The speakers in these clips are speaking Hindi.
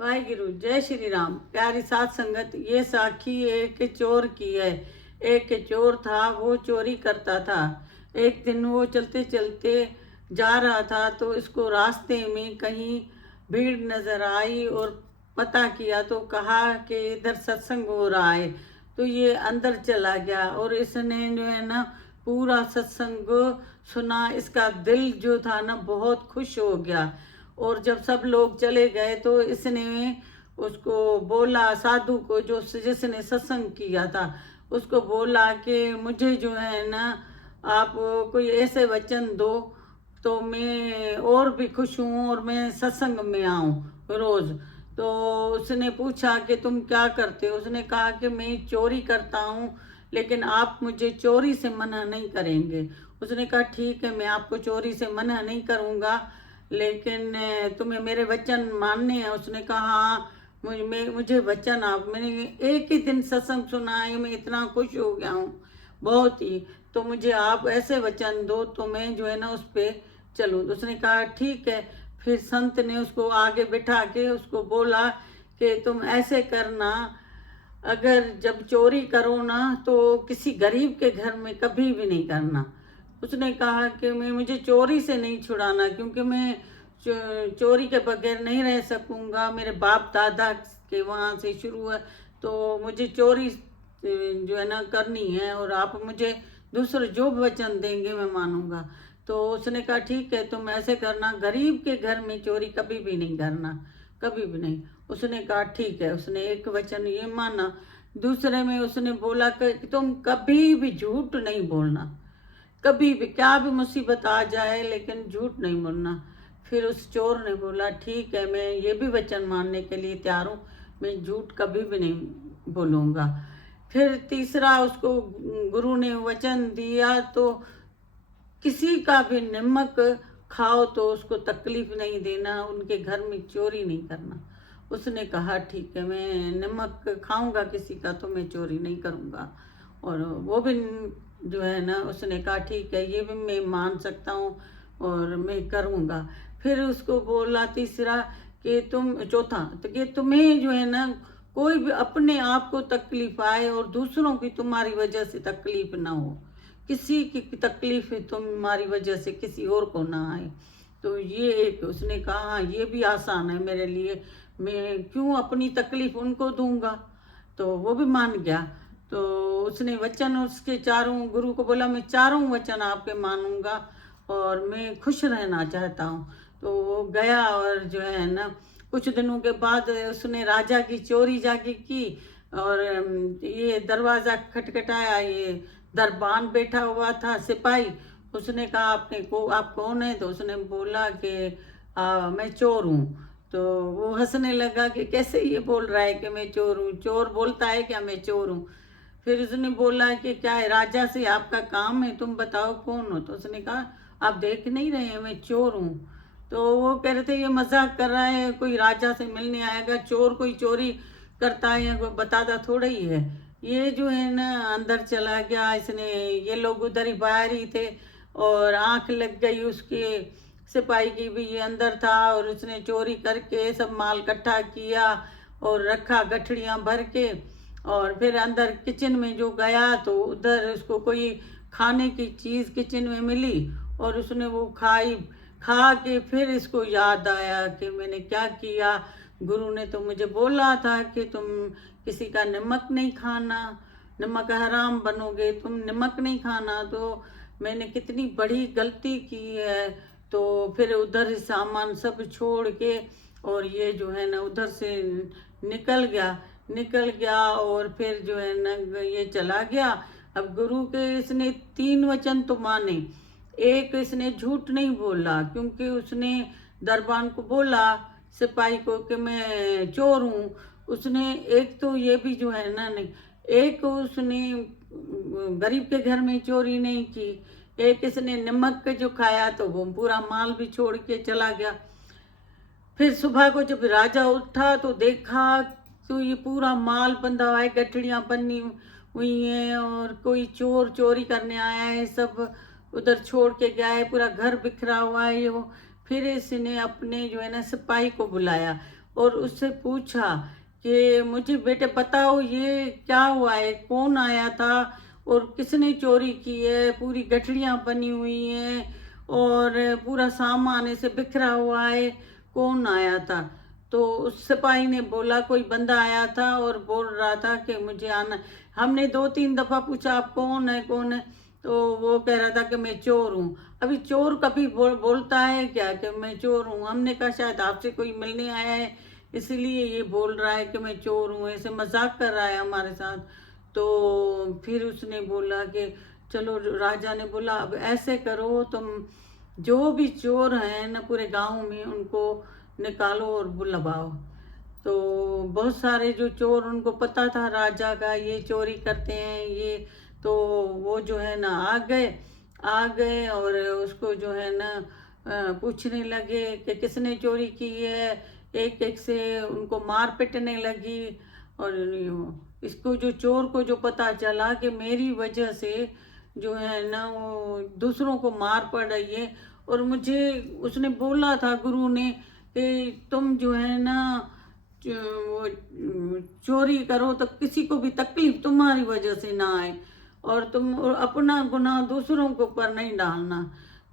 वाहिगुरु जय श्री राम। प्यारी साध संगत, ये साखी एक चोर की है। एक चोर था, वो चोरी करता था। एक दिन वो चलते चलते जा रहा था तो इसको रास्ते में कहीं भीड़ नजर आई और पता किया तो कहा कि इधर सत्संग हो रहा है। तो ये अंदर चला गया और इसने जो है ना पूरा सत्संग सुना। इसका दिल जो था ना बहुत खुश हो गया। और जब सब लोग चले गए तो इसने उसको बोला, साधु को जो जिसने सत्संग किया था उसको बोला कि मुझे जो है ना आप कोई ऐसे वचन दो तो मैं और भी खुश हूँ और मैं सत्संग में आऊँ रोज। तो उसने पूछा कि तुम क्या करते हो। उसने कहा कि मैं चोरी करता हूँ, लेकिन आप मुझे चोरी से मना नहीं करेंगे। उसने कहा ठीक है, मैं आपको चोरी से मना नहीं करूँगा, लेकिन तुम्हें मेरे वचन मानने हैं। उसने कहा हाँ, मुझे वचन आप, मैंने एक ही दिन सत्संग सुना है, मैं इतना खुश हो गया हूँ बहुत ही। तो मुझे आप ऐसे वचन दो तो मैं जो है ना उस पर चलूँ। तो उसने कहा ठीक है। फिर संत ने उसको आगे बिठा के उसको बोला कि तुम ऐसे करना, अगर जब चोरी करो ना तो किसी गरीब के घर में कभी भी नहीं करना। उसने कहा कि मैं मुझे चोरी से नहीं छुड़ाना, क्योंकि मैं चोरी के बगैर नहीं रह सकूंगा। मेरे बाप दादा के वहाँ से शुरू है, तो मुझे चोरी जो है ना करनी है, और आप मुझे दूसरे जो वचन देंगे मैं मानूंगा। तो उसने कहा ठीक है, तुम ऐसे करना, गरीब के घर में चोरी कभी भी नहीं करना, कभी भी नहीं। उसने कहा ठीक है। उसने एक वचन ये माना। दूसरे में उसने बोला कि तुम कभी भी झूठ नहीं बोलना, कभी भी क्या भी मुसीबत आ जाए लेकिन झूठ नहीं बोलना। फिर उस चोर ने बोला ठीक है, मैं ये भी वचन मानने के लिए तैयार हूँ, मैं झूठ कभी भी नहीं बोलूँगा। फिर तीसरा उसको गुरु ने वचन दिया तो किसी का भी नमक खाओ तो उसको तकलीफ नहीं देना, उनके घर में चोरी नहीं करना। उसने कहा ठीक है, मैं नमक खाऊंगा किसी का तो मैं चोरी नहीं करूंगा। और वो भी जो है ना उसने कहा ठीक है, ये भी मैं मान सकता हूँ और मैं करूँगा। फिर उसको बोला तीसरा कि तुम, चौथा तो कि तुम्हें जो है ना कोई भी अपने आप को तकलीफ आए और दूसरों की तुम्हारी वजह से तकलीफ ना हो, किसी की तकलीफ तुम्हारी वजह से किसी और को ना आए। तो ये एक उसने कहा हाँ, ये भी आसान है मेरे लिए, मैं क्यों अपनी तकलीफ उनको दूंगा। तो वो भी मान गया। तो उसने वचन उसके चारों, गुरु को बोला मैं चारों वचन आपके मानूंगा और मैं खुश रहना चाहता हूँ। तो वो गया और जो है ना कुछ दिनों के बाद उसने राजा की चोरी जाके की। और ये दरवाजा खटखटाया, ये दरबान बैठा हुआ था सिपाही। उसने कहा आपने को आप कौन है। तो उसने बोला कि मैं चोर हूँ। तो वो हंसने लगा कि कैसे ये बोल रहा है कि मैं चोर हूँ, चोर बोलता है क्या मैं चोर हूँ। फिर उसने बोला कि क्या है राजा से आपका काम है, तुम बताओ कौन हो। तो उसने कहा आप देख नहीं रहे हैं मैं चोर हूँ। तो वो कह रहे थे ये मजाक कर रहा है, कोई राजा से मिलने आएगा, चोर कोई चोरी करता है या कोई बताता थोड़ा ही है। ये जो है ना अंदर चला गया। इसने, ये लोग उधर ही बाहर ही थे और आंख लग गई उसके सिपाही की भी, ये अंदर था और उसने चोरी करके सब माल इकट्ठा किया और रखा गठड़ियां भर के। और फिर अंदर किचन में जो गया तो उधर उसको कोई खाने की चीज किचन में मिली और उसने वो खाई। खा के फिर इसको याद आया कि मैंने क्या किया, गुरु ने तो मुझे बोला था कि तुम किसी का नमक नहीं खाना, नमक हराम बनोगे, तुम नमक नहीं खाना। तो मैंने कितनी बड़ी गलती की है। तो फिर उधर सामान सब छोड़ के और ये जो है ना उधर से निकल गया और फिर जो है ना ये चला गया। अब गुरु के इसने तीन वचन तो माने। एक, इसने झूठ नहीं बोला क्योंकि उसने दरबान को बोला, सिपाही को, कि मैं चोर हूँ। उसने एक तो ये भी जो है ना नहीं, एक उसने गरीब के घर में चोरी नहीं की। एक इसने नमक जो खाया तो वो पूरा माल भी छोड़ के चला गया। फिर सुबह को जब राजा उठा तो देखा तो ये पूरा माल बंधा हुआ है, गठड़ियां बनी हुई हैं और कोई चोर चोरी करने आया है, सब उधर छोड़ के गया है, पूरा घर बिखरा हुआ है ये वो। फिर इसने अपने जो है ना सिपाही को बुलाया और उससे पूछा कि मुझे बेटे बताओ ये क्या हुआ है, कौन आया था और किसने चोरी की है, पूरी गठरियाँ बनी हुई हैं और पूरा सामान ऐसे बिखरा हुआ है, कौन आया था। तो उस सिपाही ने बोला कोई बंदा आया था और बोल रहा था कि मुझे आना। हमने 2-3 दफ़ा पूछा आप कौन है कौन है, तो वो कह रहा था कि मैं चोर हूँ। अभी चोर कभी बोलता है क्या कि मैं चोर हूँ? हमने कहा शायद आपसे कोई मिलने आया है इसलिए ये बोल रहा है कि मैं चोर हूँ, ऐसे मजाक कर रहा है हमारे साथ। तो फिर उसने बोला कि चलो, राजा ने बोला अब ऐसे करो तुम, जो भी चोर हैं ना पूरे गांव में उनको निकालो और बुलवाओ। तो बहुत सारे जो चोर, उनको पता था राजा का ये चोरी करते हैं ये, तो वो जो है ना आ गए और उसको जो है ना पूछने लगे कि किसने चोरी की है। एक एक से उनको मार पिटने लगी। और इसको जो चोर को जो पता चला कि मेरी वजह से जो है ना वो दूसरों को मार पड़ रही है, और मुझे उसने बोला था गुरु ने कि तुम जो है ना चोरी करो तो किसी को भी तकलीफ तुम्हारी वजह से ना आए, और तुम अपना गुनाह दूसरों के ऊपर नहीं डालना।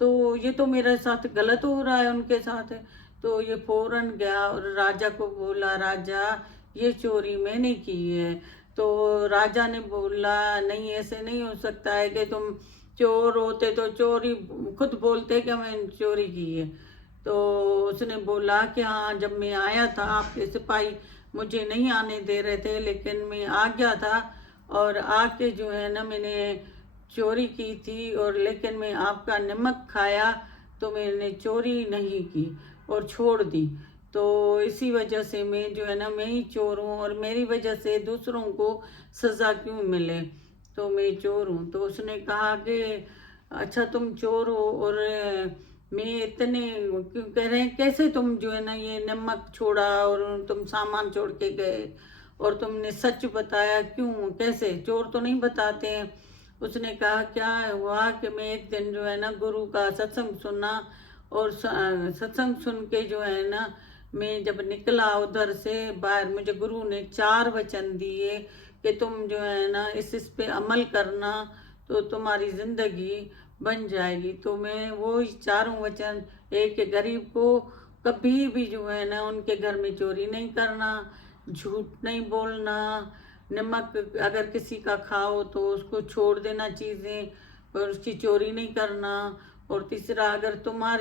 तो ये तो मेरे साथ गलत हो रहा है उनके साथ। तो ये फौरन गया और राजा को बोला राजा ये चोरी मैंने की है। तो राजा ने बोला नहीं, ऐसे नहीं हो सकता है कि तुम चोर होते तो चोरी खुद बोलते कि मैंने चोरी की है। तो उसने बोला कि हाँ, जब मैं आया था आपके सिपाही मुझे नहीं आने दे रहे थे, लेकिन मैं आ गया था और आके जो है ना मैंने चोरी की थी, और लेकिन मैं आपका नमक खाया तो मैंने चोरी नहीं की और छोड़ दी। तो इसी वजह से मैं जो है ना मैं ही चोर हूँ, और मेरी वजह से दूसरों को सज़ा क्यों मिले, तो मैं चोर हूँ। तो उसने कहा कि अच्छा तुम चोर हो, और मैं इतने क्यों कह रहे हैं, कैसे तुम जो है ना ये नमक छोड़ा और तुम सामान छोड़ के गए, और तुमने सच बताया क्यों, कैसे? चोर तो नहीं बताते हैं। उसने कहा क्या हुआ कि मैं एक दिन जो है ना गुरु का सत्संग सुना, और सत्संग सुन के जो है ना मैं जब निकला उधर से बाहर, मुझे गुरु ने 4 वचन दिए कि तुम जो है ना इस पे अमल करना तो तुम्हारी जिंदगी बन जाएगी। तो मैं वो 4 वचन, एक गरीब को कभी भी जो है ना उनके घर में चोरी नहीं करना, झूठ नहीं बोलना, नमक अगर किसी का खाओ तो उसको छोड़ देना चीज़ें, और उसकी चोरी नहीं करना। और तीसरा, अगर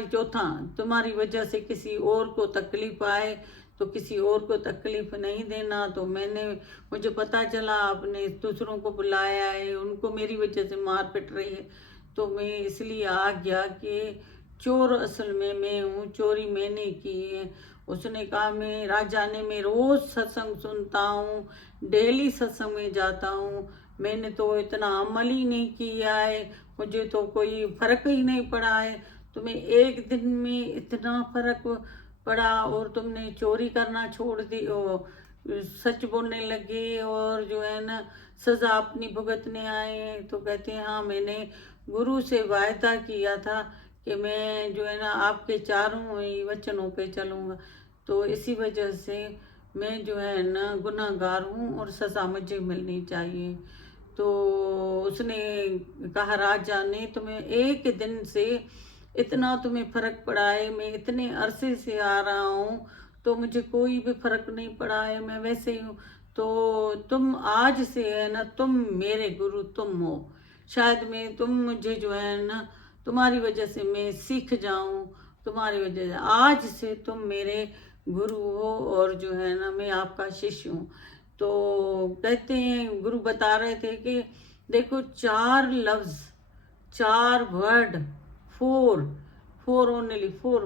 चौथा, तुम्हारी वजह से किसी और को तकलीफ आए तो किसी और को तकलीफ नहीं देना। तो मुझे पता चला आपने दूसरों को बुलाया है, उनको मेरी वजह से मार पिट रही है, तो मैं इसलिए आ गया कि चोर असल में मैं हूँ, चोरी मैंने की है। उसने कहा मैं रोज सत्संग सुनता हूँ, डेली सत्संग में जाता हूँ, मैंने तो इतना अमल ही नहीं किया है, मुझे तो कोई फर्क ही नहीं पड़ा है। तुम्हें एक दिन में इतना फर्क पड़ा और तुमने चोरी करना छोड़ दी, सच बोलने लगे और जो है ना सजा अपनी भुगतने आए हैं। तो कहते हैं हाँ, मैंने गुरु से वायदा किया था कि मैं जो है ना आपके चारों ही वचनों पे चलूँगा। तो इसी वजह से मैं जो है ना गुनहगार हूँ और सज़ा मुझे मिलनी चाहिए। तो उसने कहा राजा ने, तुम्हें एक दिन से इतना तुम्हें फर्क पड़ा है, मैं इतने अरसे से आ रहा हूँ तो मुझे कोई भी फर्क नहीं पड़ा है, मैं वैसे ही हूँ। तो तुम आज से है ना तुम मेरे गुरु तुम हो, शायद तुम मुझे जो है ना तुम्हारी वजह से मैं सीख जाऊं, तुम्हारी वजह से आज से तुम मेरे गुरु हो, और जो है ना मैं आपका शिष्य हूँ। तो कहते हैं गुरु बता रहे थे कि देखो 4 लफ्ज, 4 word, four four only four,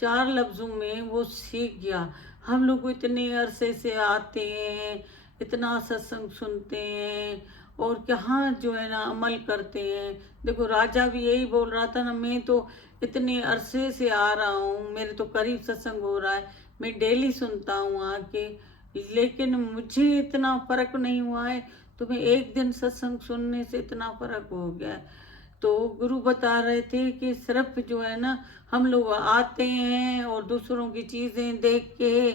4 लफ्जों में वो सीख गया। हम लोग इतने अरसे से आते हैं, इतना सत्संग सुनते हैं और कहाँ जो है ना अमल करते हैं। देखो राजा भी यही बोल रहा था ना, मैं तो इतने अरसे से आ रहा हूँ, मेरे तो करीब सत्संग हो रहा है, मैं डेली सुनता हूँ आके, लेकिन मुझे इतना फर्क नहीं हुआ है, तुम्हें एक दिन सत्संग सुनने से इतना फर्क हो गया है। तो गुरु बता रहे थे कि सिर्फ जो है ना हम लोग आते हैं और दूसरों की चीज़ें देख के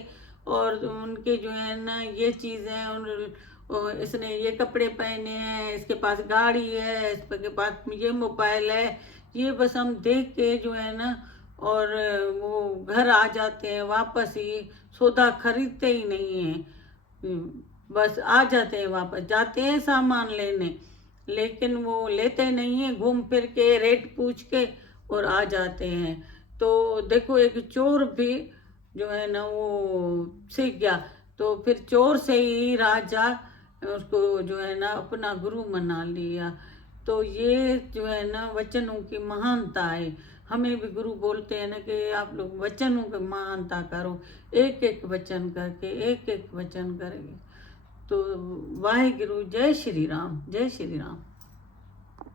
और उनके जो है ना ये चीज़ें और इसने ये कपड़े पहने हैं, इसके पास गाड़ी है, इसके पास ये मोबाइल है, ये बस हम देख के जो है ना और वो घर आ जाते हैं वापस ही, सौदा खरीदते ही नहीं हैं। बस आ जाते हैं, वापस जाते हैं सामान लेने, लेकिन वो लेते नहीं है, घूम फिर के रेट पूछ के और आ जाते हैं। तो देखो एक चोर भी जो है ना वो सीख गया, तो फिर चोर से ही राजा उसको जो है ना अपना गुरु बना लिया। तो ये जो है ना वचनों की महानता है। हमें भी गुरु बोलते हैं ना कि आप लोग वचनों की महानता करो, एक एक वचन करके, एक एक वचन करेंगे। तो वाहे गुरु, जय श्री राम, जय श्री राम।